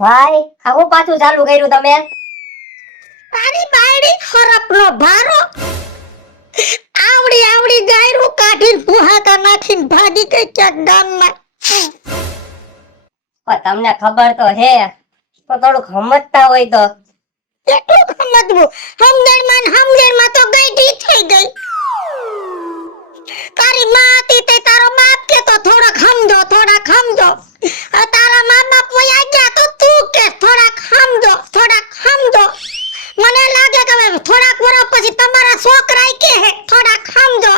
ભાઈ આવું પાછું ચાલુ કર્યું તમે? તારી બાયડી ખરપનો ભારો આવડી આવડી ગાયરું કાઢીને પુહાકા નાખીને ભાગી ગઈ ક્યાંક ગામમાં. પણ તમને ખબર તો હે, તો થોડુંક સમજતા હોય તો. કેટલું સમજવું? સમજણમાં તો ગાયડી થઈ ગઈ. તારી માં હતી તે તારો બાપ કે તો થોડાક સમજો. આ તારા મા બાપ વયા ગયા તો તું કે થોડાક સમજો. મને લાગે કે હવે થોડાક વર્ષ પછી તમારા છોકરાય કે હે થોડાક સમજો.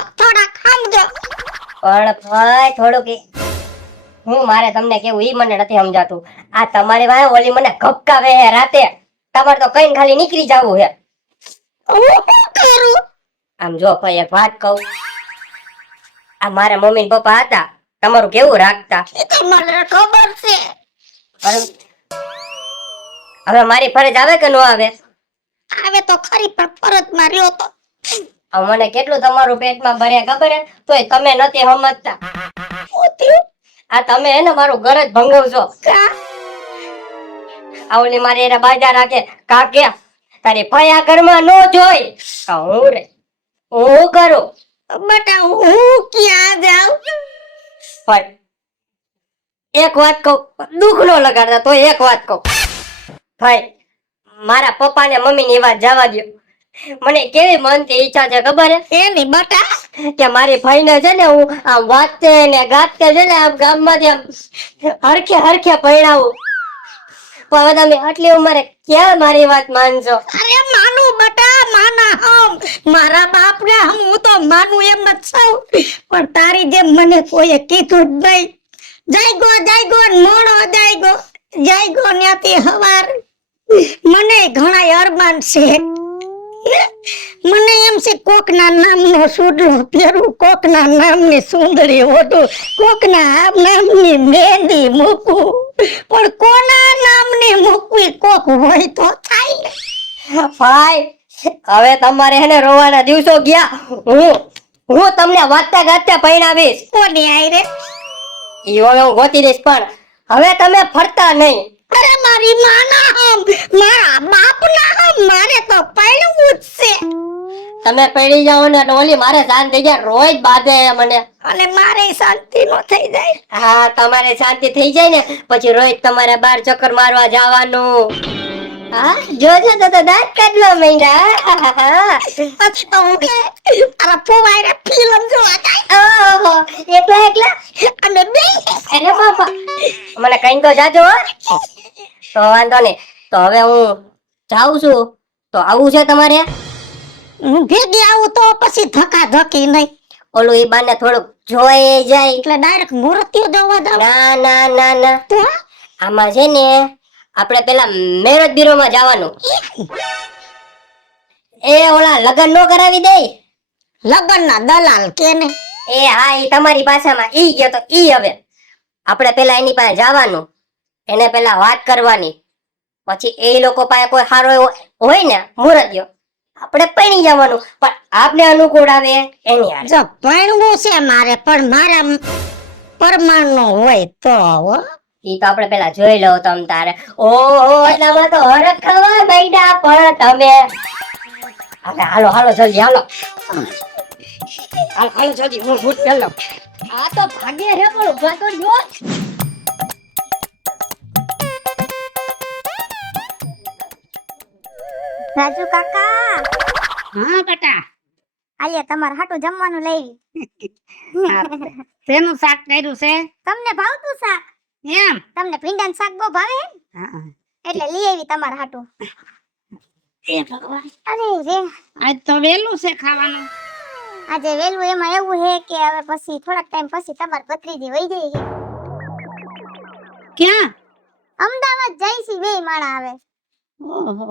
પણ ભાઈ થોડુંક હું મારે તમને કેવું ઈ મને નથી સમજાતું. આ તમારે વાય ઓલી મને ગપકાવે હે રાતે. તમારે તો કઈ ખાલી નીકળી જવું હે. હું શું કરું? આમ જો ભાઈ એક વાત કહું, આ મારા મમ્મી ને પપ્પા હતા, તમારું કેવું રાખતા. એ તો મને ખબર છે. પણ હવે મારી ફરજ આવે કે ન આવે? આવે તો ખરી પણ ફરજમાં રહ્યો તો. હવે મને કેટલું તમારું પેટમાં ભરે ખબર હે, તોય તમે નથી સમજતા. આ તમે હે ને મારું ઘર જ ભંગવશો. આ ઓલી મારી એના બાજા રાખે કાકે તારી ફયા ઘરમાં નો જોઈ. હું રે હું કરું બટા હું ક્યાં જાઉં? ભાઈ એક વાત કહું, દુઃખ નો લગાડતા તો એક વાત કહું ભાઈ, મારા પપ્પા ને મમ્મી ની વાત જવા દો. મને કેવી મનથી ઈચ્છા છે ખબર હે એની બટા કે મારી ભાઈને છે ને હું આમ વાતે ને ગાતે છે ને આમ ગામમાંથી આમ હરખે પરણાવું. પણ તમે આટલી ઉંમરે ક્યાં મારી વાત માનશો? અરે માનું બટા, માના હમ મારા બાપ ને હમ હું તો માનું એમ જ છું, પણ તારી જેમ મને કોઈએ કીધું જ નહીં. જાયગો મોડો જાયગો ત્યાંથી હવાર. મને ઘણા અરમાન છે. મને એમ છે કોકના નામનો સુડલો પહેરું, કોકના નામની સુંદરી ઓઢું, કોકના નામની મહેંદી મૂકું, પણ કોના નામની મૂકવી કોક હોય તો થાય. ભાઈ હવે તમારે હેને રોવાના દિવસો ગયા. હું તમને વાંચતા ગાતા પરણાવીશ. કોની આયરે? ઈ હવે હું ગોતી દઈશ, પણ હવે તમે ફરતા નહીં. અરે મારી માના હમ મારા બાપના હમ મારે તો પરણવું જ છે. તમે પડી જાઓ ને એટલે ઓલી મારે શાંતિ થઈ જાય, રોજ બાંધે મને. અને મારે શાંતિ નો થઈ જાય. હા તમારે શાંતિ થઈ જાય ને પછી રોજ તમારે બાર ચક્કર મારવા જવાનું. હા જોજો તો દાંત કાઢવા માંડ્યા. પછી તો હું કે તારા ફોવાયરે ફિલ્મ જોવા જાય. ઓહો એકલા અને બે અરે બાપા મને કઈ તો જાજો હો. તો વાંધો નહીં, તો હવે હું જાઉં છું. તો આવું છે તમારે? હું ભેગી આવું તો પછી ધક્કા ધકી નહીં. ઓલું ઈ બાને થોડુંક જોઈ જાય એટલે ડાયરેક્ટ મૂર્તિઓ જોવા દઉં. ના તો આમાં છે ને આપણે પેલા મેરેજ બ્યુરોમાં જવાનું. એ ઓલા લગન નો કરાવી દે. લગનના દલાલ કેને? એ હા ઈ તમારી ભાષામાં ઈ ગયો તો ઈ. હવે આપણે પેલા એની પાસે જવાનું, એને પેલા વાત કરવાની, પછી એ લોકો પાસે કોઈ સારો એવો હોય ને મુરતિયો આપણે પૈણી જવાનું. પણ આપને અનુકૂળ આવે એની હારે. જો પરણવું છે મારે, પણ મારા પરમાણુ હોય તો હો. ઈ તો આપણે પેલા જોઈ લઉં તમ તારે. ઓહો એટલામાં તો હરખ ખાવા બેઠા પણ તમે. હાલો જલ્દી હાલો જલ્દી હું ચાલો. આ તો ભાગે રે પણ ઉભા તો જો. રાજુ કાકા, હા બેટા, આલે તમાર હાટું જમવાનું લઈ. તેનું શાક કર્યું છે. તમને ભાવતું શાક? એમ તમને ભીંડાનું શાક બહુ ભાવે? એટલે લઈ આવી તમાર હાટું. એ ભગવાન, અરે રે આજ તો વેલું છે ખાવાનું. આજે વેલું એમાં એવું હે કે હવે પછી થોડાક ટાઈમ પછી તમાર ભત્રીજી વઈ જાય છે. ક્યાં? અમદાવાદ જાય છે, બે માણા આવે. ઓહો,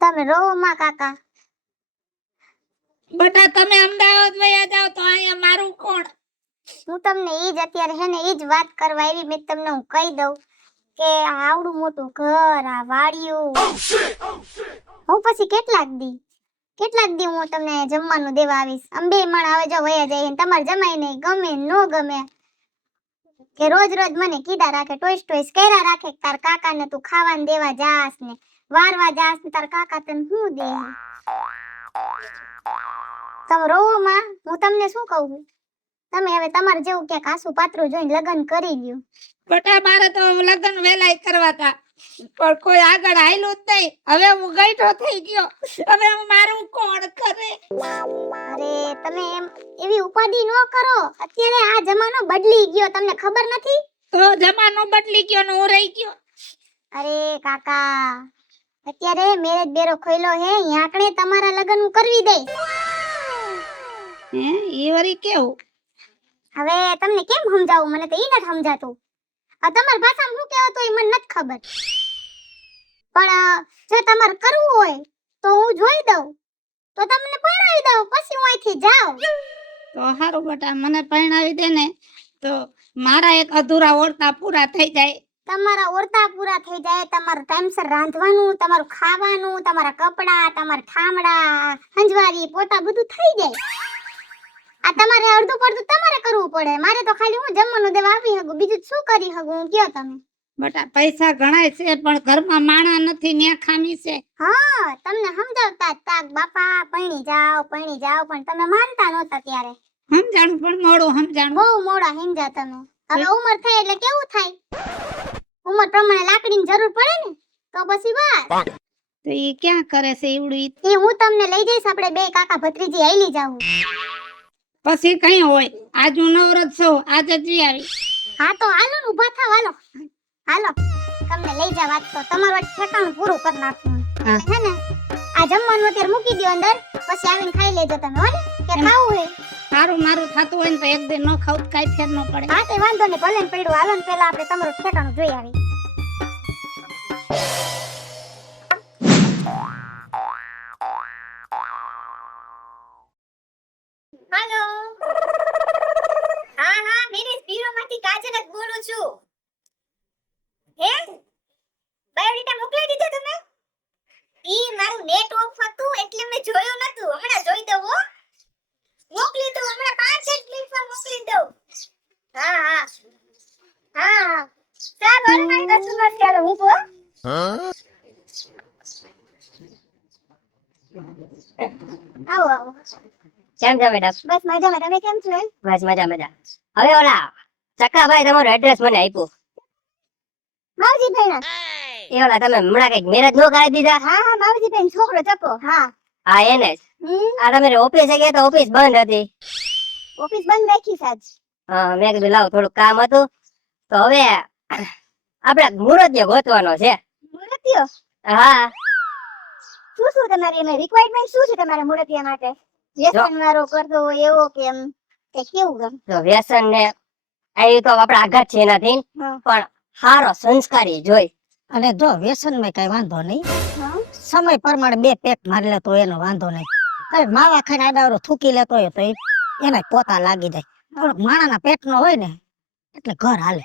તમે રોવો માં કાકા. બેટા તમે અમદાવાદ વયા જાવ તો અહીંયા મારું કોણ? હું તમને ઈ જ અત્યારે હે ને ઈ જ વાત કરવા આવી. મેં તમને હું કહી દઉં કે આવડું મોટું ઘર, આ વાડિયું, હું પછી કેટલાક દી હું તમને જમવાનું દેવા આવીશ. આમ બે માણા હવે જો વયા જાય, તમારે જમાઈ નહીં ગમે નો ગમે કે રોજ રોજ મને કીધા રાખે, ટોઈસ ટોઈસ કર્યા રાખે કે તાર કાકાને તું ખાવાને દેવા જાસ ને વારવા જાસ ને તાર કાકા તને શું દે. તમે રોવો માં, હું તમને શું કહું છું, તમે હવે તમારે જેવું ક્યાંક આસુ પાત્રું જોઈને લગ્ન કરી લ્યો. બટા મારે તો લગ્ન વેલાય કરવા હતા પણ કોઈ આગળ આયલું જ નહીં. હવે હું ગઈઠો થઈ ગયો, હવે હું મારું કોણ કરે. અરે તમે એમ એવી ઉપાધિ ન કરો, અત્યારે આ જમાનો બદલી ગયો, તમને ખબર નથી? તો જમાનો બદલી ગયો ને હું રહી ગયો. અરે કાકા, અત્યારે મેરેજ બેરો ખોઈલો હે, યાકણે તમારા લગ્ન હું કરવી દઈ. હે ઈ વરી કેવું? હવે તમને કેમ સમજાવું, મને તો ઈ નથી સમજાતું. આ તમારી ભાષામાં શું કહેવાતું એ મને નથી ખબર, પણ જો તમારે કરવું હોય તો હું જોઈ દઉં, તો તમને પરણાવી દઉં, પછી હું અહીંથી જાઉં. તો હારું બટા, મને પરણાવી દે ને તો મારા એક અધૂરા ઓરતા પૂરા થઈ જાય. તમારા ઓરતા પૂરા થઈ જાય, તમારું ટાઈમસર રાંધવાનું, તમારું ખાવાનું, તમારા કપડા, તમારા ઠામડા, હંજવારી, પોતા બધું થઈ જાય. આ તમારે અડધું પડધું તમારે કરવું પડે, મારે તો ખાલી હું જમવાનું દેવા આવી શકું, બીજું શું કરી શકું હું, કયો તમે? બટા પૈસા ઘણાય છે પણ ઘરમાં માણા નથી, ન્યા ખામી છે. હા, તમને સમજાવતા તાક બાપા પૈણી જાઓ, પણ તમે માનતા નહોતા ત્યારે. સમજાણું પણ મોડું સમજાણું. બહુ મોડા સમજ્યા તમે. હવે ઉંમર થઈ એટલે કેવું થાય, ઉંમર પ્રમાણે લાકડીની જરૂર પડે ને, તો પછી વાત. તો ઈ ક્યાં કરે છે ઈવડું? એ હું તમને લઈ જઈશ, આપણે બે કાકા ભત્રીજી આઈલી જાવું. પછી કઈ હોય, આજ હું નવરત છું, આજે જી આવી. હા તો હાલો ને, ઊભા થાવ, હાલો હાલો, તમને લઈ જાવ. આજ તો તમારું આજ ઠેકાણું પૂરું કરી નાખું હે ને. આ જમવાનું અત્યારે મૂકી દો અંદર, પછી આવીને ખાઈ લેજો તમે, હો ને? કે ખાવું હે? સારું મારું થતું હોય ને તો એક દિન ન ખાવું કઈ ફેર ન પડે. હા તે વાંધો ને, ભલે ને પડ્યું. હાલો ને, પેલા આપણે તમારું ઠેકાણું જોઈ આવી. હાલો, હા હા, મેરેજ બ્યુરોમાંથી કાજલ જ બોલું છું. હે બાયોડેટા મોકલી દીધો તમે? ઈ મારું નેટ ઓફ હતું એટલે મેં જોયું નતું, હમણાં જોઈ દઉં હો. મોકલી દઉં હમણાં, 5 મિનિટ પર મોકલી દઉં. હા હા હા, ચાલો મારી કસ્ટમર ચાલો હું કો. આવો આવો. કેમ છે મેડમ? બસ મજામાં, તમે કેમ છો? બસ મજા મજા. હવે ઓલા ચકાભાઈ તમારું એડ્રેસ મને આપ્યું. માવજી ભાઈના? એ ઓલા તમે હમણાં કઈક મેરેજ નો કરાવી દીધા? હા હા, માવજી ભાઈ છોકરો ચકો. હા હા એને જ. આ તમે ઓફિસે ગયા તો ઓફિસ બંધ હતી. ઓફિસ બંધ રાખી સાજ. હા મેં કીધું લાવ થોડું કામ હતું, તો હવે આપણે મુહૂર્ત ગોતવાનો છે. મુરતિયો? હા શું તમારી એમાં રિક્વાયરમેન્ટ શું છે તમારા મુરતિયા માટે? વ્યસન વાળો કરતો હોય એવો કે એમ કે કેવું ગમ? તો વ્યસન ને એ તો આપણે આઘાત છે એનાથી, પણ સારો સંસ્કારી જોઈ. અને જો વ્યસન માં કઈ વાંધો નહીં, હા સમય પ્રમાણે 2 પેક મારી લેતો એનો વાંધો નહીં. કઈ માવા ખાઈને આડાવરો થૂકી લેતો હોય તો એના પોતા લાગી જાય. થોડોક માણાના પેટ નો હોય ને એટલે ઘર હાલે.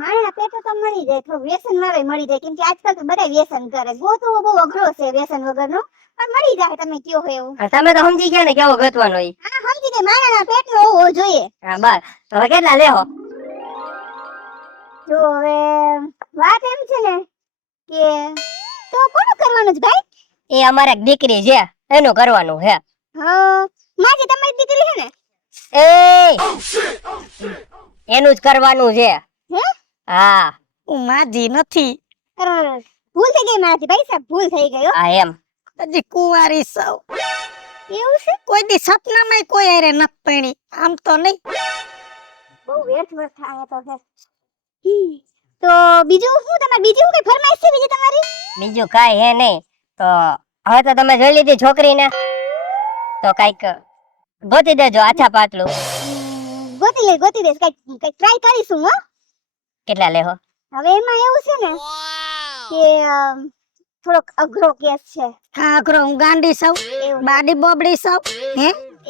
મારા પેટે તો મળી જાય, થોડું વ્યસન વાળો મળી જાય, કેમ કે આજકાલ તો બધા વ્યસન કરે. ગોતવો બહુ અઘરો છે વ્યસન વગરનો, પણ મળી જાય તમે કયો હોય એવું. તમે તો સમજી ગયા ને કેવો ગોતવાનો હોય. હા સમજી ગઈ, મારા પેટ નો હોવો જોઈએ. હા બસ, તો હવે કેટલા લેહો? જો હવે વાત એમ છે ને કે તો કોનું કરવાનું છે ભાઈ? એ અમારે એક દીકરી છે એનું કરવાનું છે. હા માજી તમારી દીકરી છે ને? એનું જ કરવાનું છે. હે? હા હું માજી નથી, ભૂલ થઈ ગઈ મારાથી ભાઈ સાહેબ, ભૂલ થઈ ગઈ હો. હા એમ. હજી કુંવારી સૌ. એવું છે? કોઈ દી સપનામાં કોઈ હારે નત પૈણી, આમ તો નહીં. બહુ વ્યર્થ થાય તો છે. તો બીજું શું તમારે, બીજું કઈ ફરમાઈશ છે બીજી તમારી? બીજું કાઈ હે નહીં. તો હવે તો તમે જોઈ લીધી છોકરીને, તો કઈક ગોતી દેજો આછા પાતળું. ગોતી દઈશ, કઈ ટ્રાય કરીશું હો. કેટલા લેહો? હવે એમાં એવું છે ને કે થોડોક અઘરો કેસ છે. હા અઘરો, હું ગાંડી સૌ, બાડી બોબડી સૌ. હે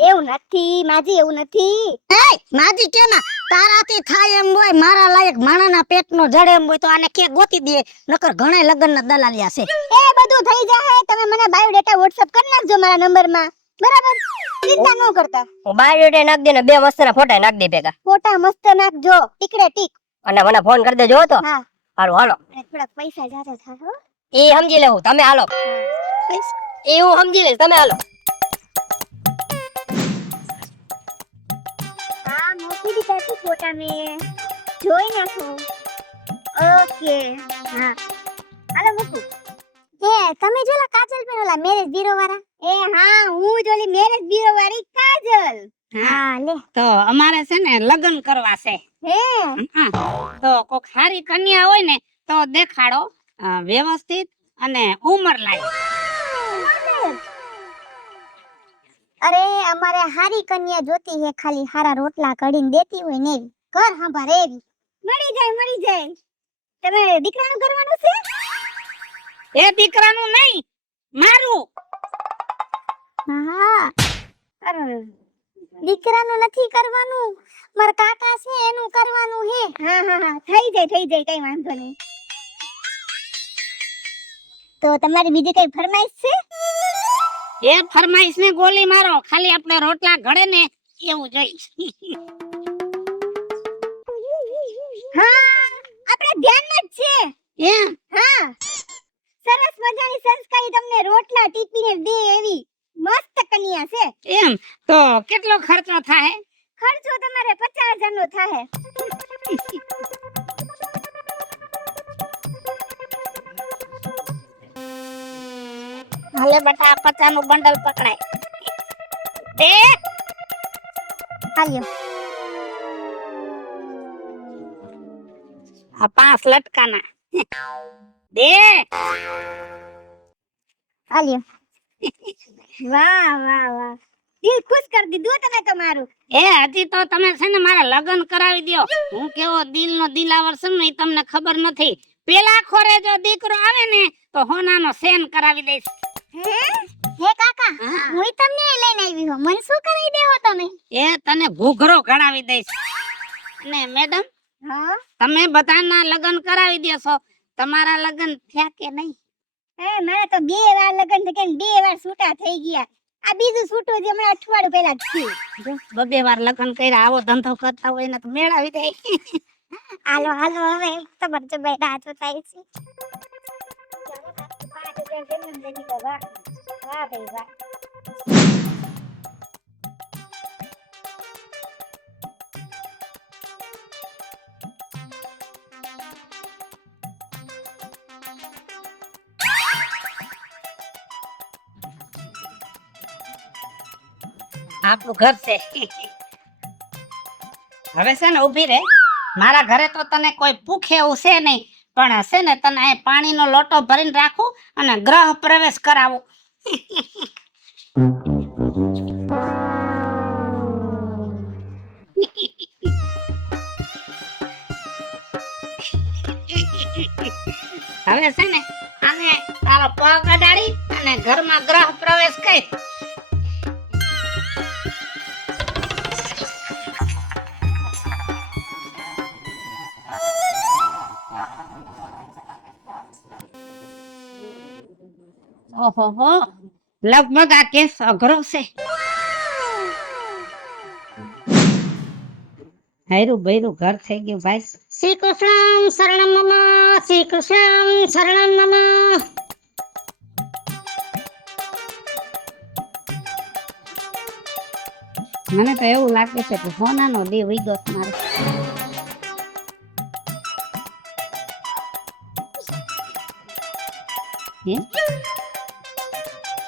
એવું નથી માજી, એવું નથી. એ માજી કેના તારાથી થાય એમ હોય, મારા લાયક માણાના પેટનો જડે એમ હોય તો આને કે ગોતી દે, નકર ઘણા લગનના દલાલિયા છે. એ બધું થઈ જાય, તમે મને બાયોડેટા WhatsApp કરી નાખજો મારા નંબરમાં, બરાબર? ચિંતા ન કરતા. હું બાયોડેટા નાખ દે ને 2 મસ્તના ફોટા નાખ દે ભેગા. ફોટા મસ્ત નાખજો, ટીકડે ટીક. અને મને ફોન કરી દેજો હો તો. હા હાલો હાલો. અને થોડાક પૈસા જાજા થાય હો એ સમજી લેવું, તમે હાલો. એ હું સમજી લઈશ, તમે હાલો. હા મોકલી દીધા છે ફોટા મેં જોઈ નાખો ઓકે હા હાલો મૂકું તમે જોલા કાજલ બેન ઓલા મેરેજ બ્યુરો વાળા હા હું જ ઓલી મેરેજ બ્યુરો વાળી કાજલ હા લે તો અમારે છે ને લગ્ન કરવા છે. હે તો કોક સારી કન્યા હોય ને તો દેખાડો, વ્યવસ્થિત અને ઉંમર લાયક. અરે અમારે હારી કન્યા જોતી હે, ખાલી હારા રોટલા કઢીને દેતી હોય ને એવી, ઘર સંભાળે એવી. મળી જાય તમે દીકરાનું કરવાનું છે? એ દીકરાનું નહીં, મારું. હા દીકરાનું નથી કરવાનું, મારા કાકા છે એનું કરવાનું હે. હા થઈ જાય કઈ વાંધો નહીં. તો તમારી બીજી કઈ ફરમાઈશ છે? એ ફરમાઈશ ને ગોલી મારો, ખાલી આપણે રોટલા ઘડે ને એવું જોઈશ. હા આપણે ધ્યાનમાં જ છે. એમ હા સરસ મજાની સંસ્કારી તમને રોટલા ટીપીને દે એવી મસ્ત કન્યા છે. એમ તો કેટલો ખર્ચો થાય? ખર્ચો તમારે 50,000 નો થાય. હાલે બેટા 50 નું બંડલ પકડાય દે. હાલ્યો આ 5 લટકાના દે. હાલ્યો વાહ દિલ ખુશ કરી દીધું તમે તમારું. એ હજી તો તમે છે ને મારા લગ્ન કરાવી દ્યો. હું કેવો દિલનો દિલાવર છું ને ઈ તમને ખબર નથી. પેલા ખોરે જો દીકરો આવે ને તો હોનાનો સેન કરાવી દઈશ. હે કાકા હું તમને લઈને આવી હું, મન શું કરાવી દેવો તમે? એ તને ઘૂઘરો ઘડાવી દઈશ. અને મેડમ હા તમે બધાના લગ્ન કરાવી દેશો, તમારા લગ્ન થયા કે નહીં? મારે તો 2 વાર લગ્ન થઈ ગયા, 2 વાર છૂટા થઈ ગયા. આ બીજું છૂટું જે હમણાં અઠવાડિયું પહેલા જ થયું. જો 2 વાર લગ્ન કર્યા, આવો ધંધો કરતા હોય ને તો મેળાવી દે. હાલો હવે તમાર જબાઈ રાહ જોતા છે. વાહ ભાઈ વાહ. આપણું ઘર છે. હવે છે ને ઊભી રહે. મારા ઘરે તો તને કોઈ પૂખે એવું છે નહીં, પણ હશે ને તને અહીં પાણીનો લોટો ભરીને રાખું અને ગ્રહ પ્રવેશ કરાવું. હવે છે ને આને તારો પગ અડાડી અને ઘરમાં ગ્રહ પ્રવેશ કરી. ઓહો લગભગ આ કેસ અઘરો છે. હાયરું બૈરું ઘર થઈ ગયું ભાઈ. શ્રી કૃષ્ણ શરણમ મમ, શ્રી કૃષ્ણ શરણમ મમ. મને તો એવું લાગે છે કે હોનાનો દેવ ઈગો મારે.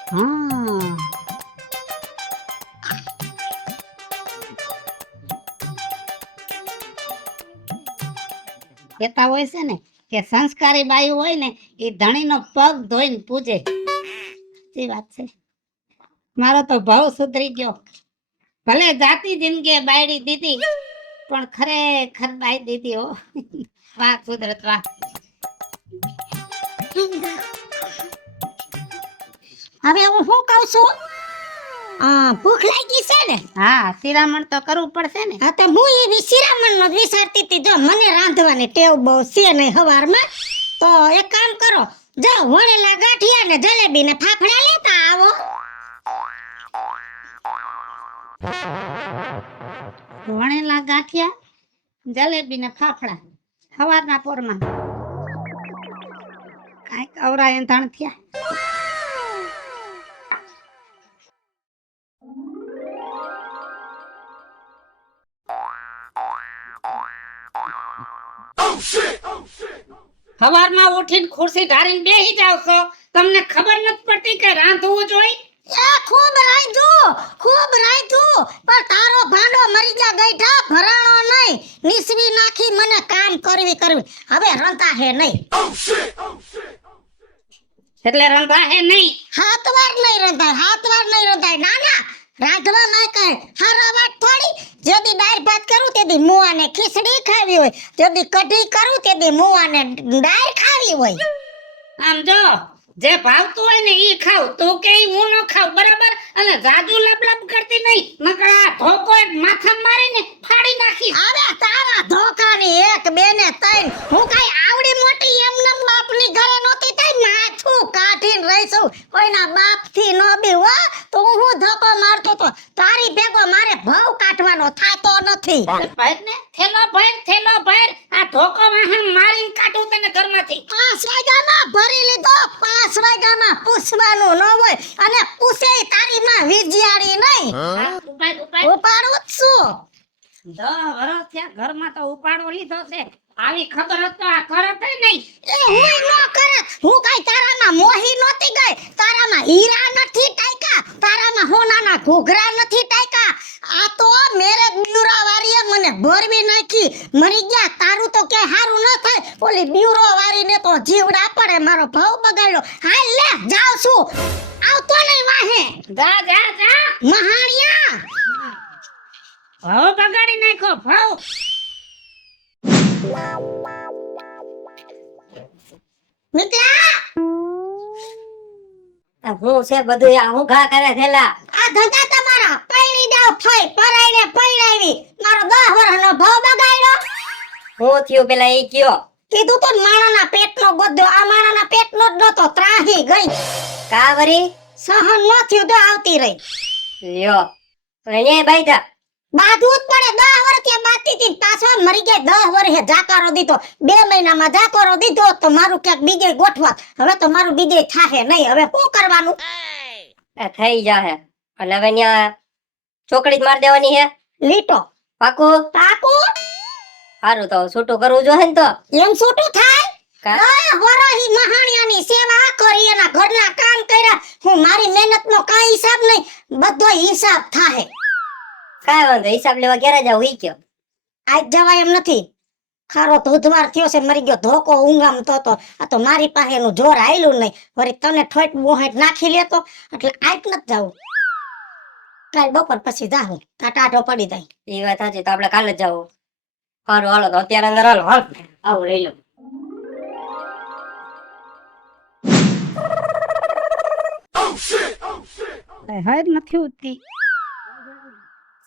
હા કેતા હોય છે ને કે સંસ્કારી બાઈ હોય ને એ ધણીનો પગ ધોઈને પૂજે. એ વાત છે. મારો તો ભાવ સુધરી ગયો. ભલે જાતી જિંદગી બાયડી દીધી પણ ખરેખર બાઈ દીધી હો. વાહ કુદરત વાહ. હવે હું શું કહું છું? ભૂખ લાગી છે ને? હા શિરામણ તો કરવું પડશે ને. હા તો હું એ શિરામણ નો વિચારતી હતી. જો મને રાંધવાની ટેવ બહુ છે નહીં સવારમાં, તો એક કામ કરો, જાઓ વણેલા ગાંઠિયા ને જલેબી ને ફાફડા લેતા આવો. વણેલા ગાંઠિયા જલેબી ને ફાફડા સવારના પોરમાં કાંઈક અવરા એંધાણ થયા. સવારમાં ઉઠીને ખુરશી ધારીને બેસી જાવ છો, તમને ખબર નથી પડતી કે રાંધવું જોઈએ? ખૂબ રાંધ્યું પણ તારો ભાંડો મરી જા ગઈઠા ભરાણો નહીં નીસવી નાખી મને કામ કરવી હવે રંતા હે નહીં એટલે રંધા હે નહીં? હાથ વાર નહીં રંધાય ના રાંધવા માં કઈ હારા વાત થોડી જેદી દાળ ભાત કરું તેદી મુવાને ખીચડી ખાવી હોય, જેદી કઢી કરું તેદી મુવાને દાળ ખાવી હોય. આમ જો જે ભાવતું હોય ને ઈ ખાવ, તું કે હું ન ખાવ, બરાબર? અને જાદુ લબલબ કરતી નહીં, નકર આ ધોકો એક માથા મારીને ફાડી નાખી. હવે તારા ધોકાની એક બે ને ત્રણ હું કઈ આવડી મોટી એમને બાપની ઘરે નહોતી થઈ માથું કાઢીને રહીશું કોઈના બાપથી નો બી હો તો હું ધોકો મારતો તો તારી ભેગો મારે ભાવ કાઢવાનો થાતો નથી. ભાઈ ને થેલો ભાઈ આ ધોકો વાહન મારીને કાઢું તને ઘરમાંથી. 5 વાગ્યામાં ભરી લીધો, 5 વાગ્યામાં પૂછવાનું ન હોય અને પૂછે તારી માં વિજયાડી નહીં. ઉપાડું જ છું. 10 વર્ષ થયા ઘરમાં તો ઉપાડો લીધો છે. આવી ખબર હોત તો આ કરત નહીં. એ હું ન કરે, હું કઈ તારામાં મોહી નહોતી ગઈ, તારામાં હીરા નથી ટાઈકા, તારામાં હોનાના ઘૂઘરા નથી ટાઈકા. આ તો મેરે બ્યુરો વાળીએ મને ભરવી નાખી, મરી ગયા. તારું તો કે હારું ન થાય, ઓલી બ્યુરો વાળીને તો જીવડા પડે, મારો ભાવ બગાડ્યો. હાલ લે જાવ છું, આવતો નહીં વાહે. જા મહાણિયા ભાવ બગાડી નાખો ભાવ. મિત્રા હું છે બધું આ હું ઘા કરે થેલા. આ ધંધા તમારા પૈણી દાવ ફઈ પરાઈને પૈણાવી મારો 10 વર્ષનો ભાવ બગાડ્યો. હું થયું પેલા એ કયો? કીધું તો માણાના પેટનો બધો આ માણાના પેટનો જ નતો, ત્રાહી ગઈ. કા વરી? સહન ન થયું તો આવતી રહી. લ્યો અહીંયા બાઈતા બાધું જ પડે. 10 વર્ષ ત્યાં બાતી હતી, પાછો મરી ગયા. 10 વર્ષે જાકારો દીધો, 2 મહિનામાં જાકારો દીધો તો મારું ક્યાંક બીજે ગોઠવા. હવે તો મારું બીજે થાહે નહીં. હવે શું કરવાનું? થઈ જાહે. અને હવે ન્યા ચોકડી જ માર દેવાની હે. લીટો પાકું? પાકું. સારું તો છૂટું કરવું જોઈએ ને તો. એમ છૂટું થાય? કા? 10 વર્ષ મહાણિયાની સેવા કરી, એના ઘરના કામ કર્યા. હું મારી મહેનતનો કાંઈ હિસાબ નહીં, બધો હિસાબ થાહે. કાંઈ વાંધો, હિસાબ લેવા ક્યારે જાવ ઈ કયો. આજ જવાય એમ નથી. ખારો ધોધવાર થયો છે, મરી ગયો. ધોકો ઊંઘામતો તો આ તો મારી પાસે એનું જોર આયલું નહીં. વળી તને ઠોટ બોહેટ નાખી લેતો એટલે આજ નથી જાવું. કાલ બપોર પછી જાહું, તા ટાઢો પડી જાય. એ વાત સાચી, તો આપણે કાલે જ જાવું. સારું હાલો તો અત્યારે અંદર હાલો. હાલ આવું લઈ લો. હાય નથી ઉઠતી.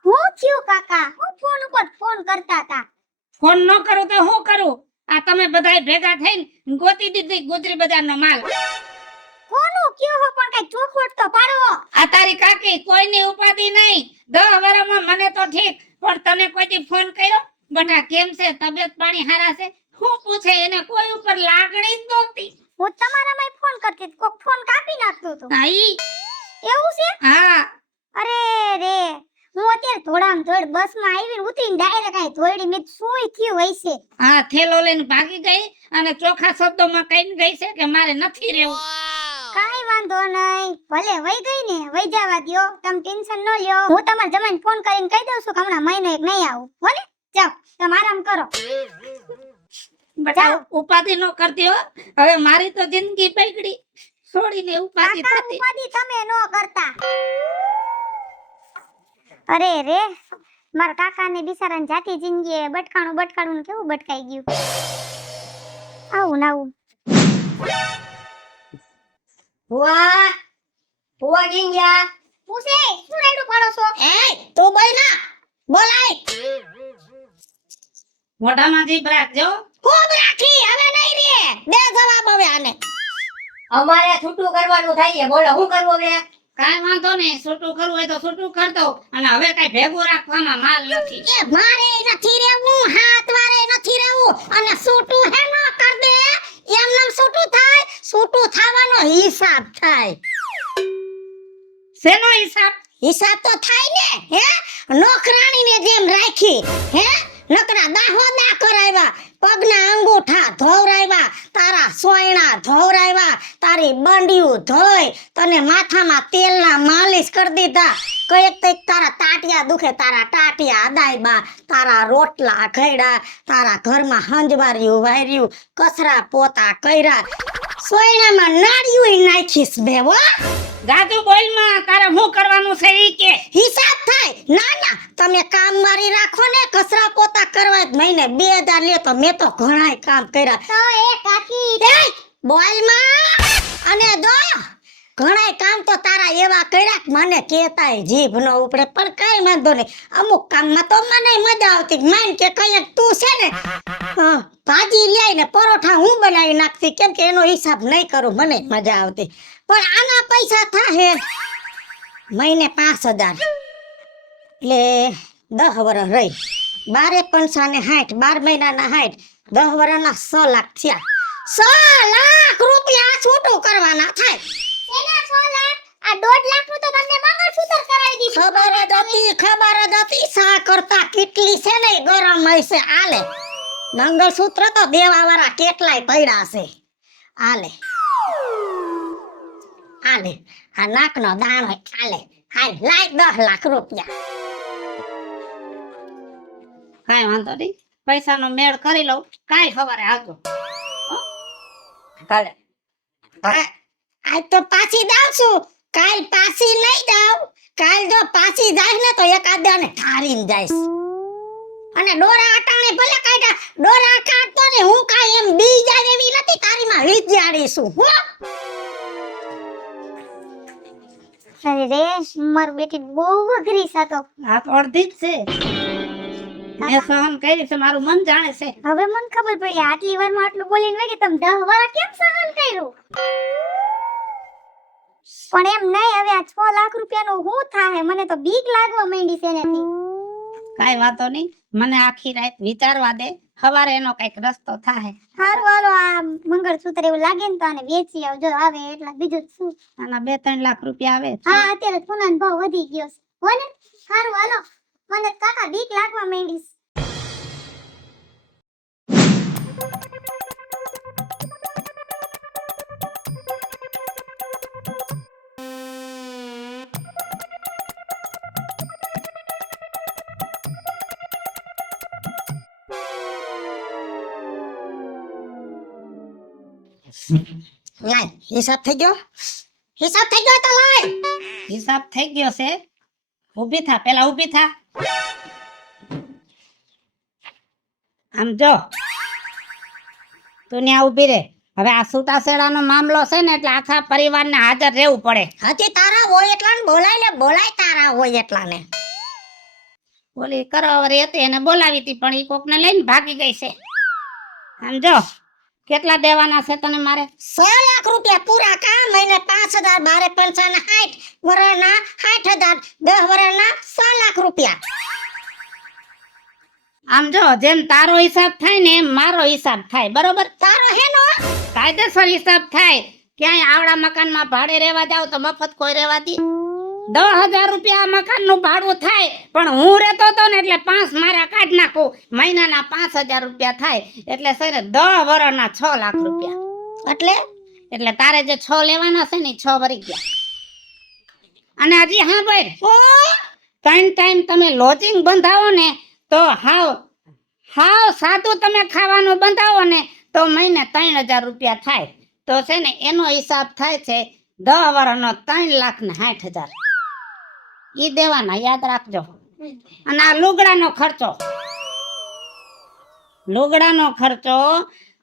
હું થયું કાકા? હું ફોન ઉપર ફોન કરતા હતા. ફોન ન કરું તો હું કરું? આ તમે બધાય ભેગા થઈને ગોતી દીધી ગુજરી બજારનો માલ. કોનું કયો હો પણ કઈ ચોખવટ તો પાડો. આ તારી કાકી કોઈની ઉપાધિ નહીં. 10 વર્ષમાં મને તો ઠીક, પણ તને કોઈથી ફોન કર્યો? બટા કેમ છે, તબિયત પાણી હારા છે? હું પૂછે એને કોઈ ઉપર લાગણી જ નહોતી. હું તમારામાં ફોન કરતી હતી, કોક ફોન કાપી નાખતું હતું. આઈ એવું છે? હા અરે રે, હું અત્યારે થોડામ થોડ બસમાં આવીને ઉતરીને ડાયરેક્ટ આઈ થોડી મેં સુઈ થયું હશે. હા થેલો લઈને ભાગી ગઈ અને ચોખા શબ્દોમાં કહીને ગઈ છે કે મારે નથી રહેવું. કાઈ વાંધો નહીં, ભલે વઈ ગઈ ને વઈ જવા દ્યો, તમે ટેન્શન ન લ્યો. હું તમારા જમાઈને ફોન કરીને કહી દઉં છું કે હમણાં મહિનો એક નહીં આવું. ભલે જાઓ, તમે આરામ કરો. બટા ઉપાધિ ન કરતી હો, હવે મારી તો જિંદગી બગડી. છોડીને ઉપાધિ કાકા થતી. ઉપાધિ તમે ન કરતા. અરે રે, મારા કાકાને બિચારાને જાતી જિંદગીએ બટકાણું કેવું બટકાઈ ગયું. આવું ને આવું. ફુવા ગીંગ્યા. પૂછે શું રાયડું પાડો છો? એ તું બોલ ના, બોલાય. મોઢામાં જીભ રાખજો. ખૂબ રાખી, હવે નહીં રે. બે જવાબ હવે આને. અમારે છૂટું કરવાનું થાય છે, બોલો શું કરવું હવે? કાંઈ વાંધો નહીં, છૂટું કરવું હોય તો છૂટું કર દઉં. અને હવે કઈ ભેગું રાખવામાં માલ નથી. એ મારે નથી રહેવું, હાથ વારે નથી રહેવું અને મને સૂટું હે ન કર દે એમનેમ સૂટું થાય સૂટું થવાનો હિસાબ થાય શેનો હિસાબ? હિસાબ તો થાય ને હે નોકરાણીને જેમ રાખી હે નકરા દાહોદા કરાવ્યા પગના અંગૂઠા ધોવરાવ્યા તારા સોયણા ધોવરાવ્યા તારી બંડિયું ધોઈ તને માથામાં તેલના માલિશ કરી દીધા કઈક કઈક તારા તાટિયા દુખે તારા તાટિયા અદાયબા તારા રોટલા ઘડ્યા તારા ઘરમાં હંજવાર્યું વાર્યું કચરા પોતા કર્યા સોયણામાં નાળિયું નાખીશ બે હો જાજુ બોલમાં તારે શું કરવાનું છે ઈ કે. હિસાબ થાય ના ના તમે કામ મારી રાખો ને કચરા પોતા કરવા જ મહિને 2000 લે તો મેં તો ઘણાય કામ કર્યા તો એ કાકી બોલ માં અને દો ઘણાય કામ તો તારા એવા કર્યા કે મને કેતાય જીભ ન ઉપડે પણ કઈ વાંધો નહીં અમુક કામમાં તો મને મજા આવતી માન કે કઈક તું છે ને ભાજી લઈ ને પરોઠા હું બનાવી નાખતી કેમ કે એનો હિસાબ નહીં કરું મને મજા આવતી પણ આના પૈસા થાહે મહિને 5000 એટલે 10 વર્ષ રહી 12 પંચા ને 60 12 મહિનાના 60 10 વર્ષના 6 લાખ થયા 6 લાખ રૂપિયા છૂટું કરવાના થાય એના 6 લાખ આ 1.5 લાખ નું તો તમને મંગળસૂત્ર કરાવી દીધું. ખબર જ હતી સા કરતા કેટલી છે ને ગરમ હશે આલે મંગળસૂત્ર તો દેવા વાળા કેટલાય પડ્યા છે આલે આલે આ નાકનો દાણો આલે હાલ લાય 10 લાખ રૂપિયા કાંઈ વાંધો નહીં, પૈસાનો મેળ કરી લઉં. કાંઈ સવારે આવજો. કાલે આજ તો પાછી દાવ છું કાલ પાછી નહીં દાવ કાલ જો પાછી જાય ને તો એકાદાને ઠારીને જાઈશ અને ડોરા અટાણે ભલે કાઢ્યા ડોરા કાઢતો ને હું કાઈ એમ બી જાય એવી નથી તારીમાં વિચારીશું હું અરે રે મારી બેટી બહુ અઘરી છે તો. આ તો અડધી જ છે. મેં સહન કરી છે, મારું મન જાણે છે. હવે મને ખબર પડી આટલી વારમાં આટલું બોલીને વહી તમે 10 વાર કેમ સહન કર્યું. પણ એમ નહીં હવે આ 6 લાખ રૂપિયાનું શું થાય મને તો બીક લાગવા માંડી છે એનાથી. કાંઈ વાંધો નહીં, મને આખી રાત વિચારવા દે, સવારે એનો કઈક રસ્તો થાય. હારું હાલો આ મંગળસૂત્ર એવું લાગે ને તો આને વેચી આવજો આવે એટલા બીજું શું. આના 2-3 લાખ રૂપિયા આવે છે. હા અત્યારે સોનાનો ભાવ વધી ગયો છે હો ને. હારું હાલો મને કાકા બીક લાગવા માંડી છે. લાય હિસાબ થઈ ગયો તો લાય હિસાબ થઈ ગયો છે. ઊભી થા, પેલા ઊભી થા. આમ જો તું ત્યાં ઊભી રે. હવે આ છૂટાછેડાનો મામલો છે ને એટલે આખા પરિવારને હાજર રહેવું પડે. હાથી તારા હોય એટલા ને બોલાય તારા હોય એટલા ને બોલી કરવાવાળી હતી એને બોલાવી હતી પણ ઈ કોકને લઈને ભાગી ગઈ છે. આમ જો કેટલા દેવાના છે તને મારે? 6 લાખ રૂપિયા પૂરા કા મહિને 5000 12 પંચાના 60 વરના 60000 10 વરના 6 લાખ રૂપિયા આમ જો જેમ તારો હિસાબ થાય ને એમ મારો હિસાબ થાય, બરોબર? તારો હેનો કાયદેસર હિસાબ થાય. ક્યાંય આવડા મકાનમાં ભાડે રહેવા જાવ તો મફત કોઈ રહેવા દે? 10,000 રૂપિયા મકાનનું ભાડું થાય પણ હું રહેતો હતો ને એટલે 5 મારા કાઢ નાખું. મહિનાના 5000 રૂપિયા થાય એટલે છે ને 10 વર્ષના 6 લાખ રૂપિયા. એટલે તારે જે 6 લેવાના છે ને 6 વરી ગયા. અને હજી હા ભાઈ 3 ટાઈમ તમે લોજિંગ બંધાવો ને તો હાવ સાદું તમે ખાવાનું બંધાવો ને તો મહિને 3000 રૂપિયા થાય. તો છે ને એનો હિસાબ થાય છે 10 વર્ષનો 3,60,000. ઈ દેવાના, યાદ રાખજો. અને આ લુગડાનો ખર્ચો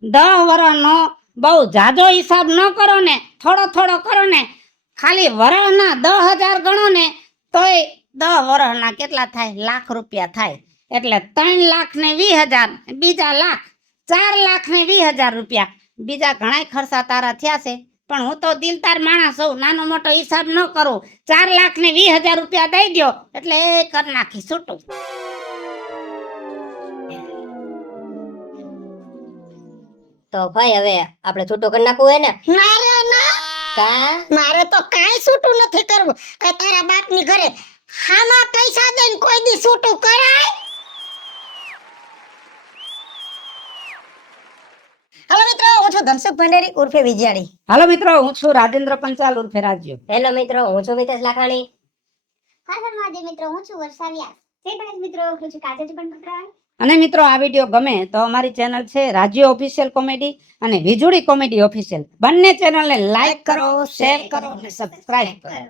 10 વર્ષનો બહુ જાજો હિસાબ ન કરો ને, થોડો કરો ને, ખાલી વર્ષના 10,000 ગણો ને તોય 10 વર્ષના કેટલા થાય? લાખ રૂપિયા થાય. એટલે 3,20,000 બીજા લાખ 4,20,000 રૂપિયા. બીજા ઘણાય ખર્ચા તારા થયા છે પણ હું તો દિલદાર માણસ છું, નાનો મોટો હિસાબ ન કરું. 4,20,000 રૂપિયા દઈ દો એટલે એ કરી નાખી છૂટું. તો ભાઈ હવે આપણે છૂટું કરી નાખવું હોય ને ના રે ના, કા મારે તો કાંઈ છૂટું નથી કરવું. કે તારા બાપની ઘરે હામાં પૈસા દઈને કોઈ દી છૂટું કરાય? હાલો મિત્રો, હું છું ધનસુખ ભંડેરી ઉર્ફે વિજયાણી. હાલો મિત્રો, હું છું રાજેન્દ્ર પંચાલ ઉર્ફે રાજ્યો. હેલો મિત્રો, હું છું મિતેશ લાખાણી. હર હર મહાદેવ મિત્રો, હું છું વર્ષા વ્યાસ. જય ગણેશ મિત્રો, હું છું કાજલ ચુંબકરા. અને મિત્રો, આ વિડીયો ગમે તો અમારી ચેનલ છે રાજ્ય ઓફિશિયલ કોમેડી અને વીજળી કોમેડી ઓફિશિયલ. બંને ચેનલને લાઈક કરો, શેર કરો અને સબસ્ક્રાઇબ કરો.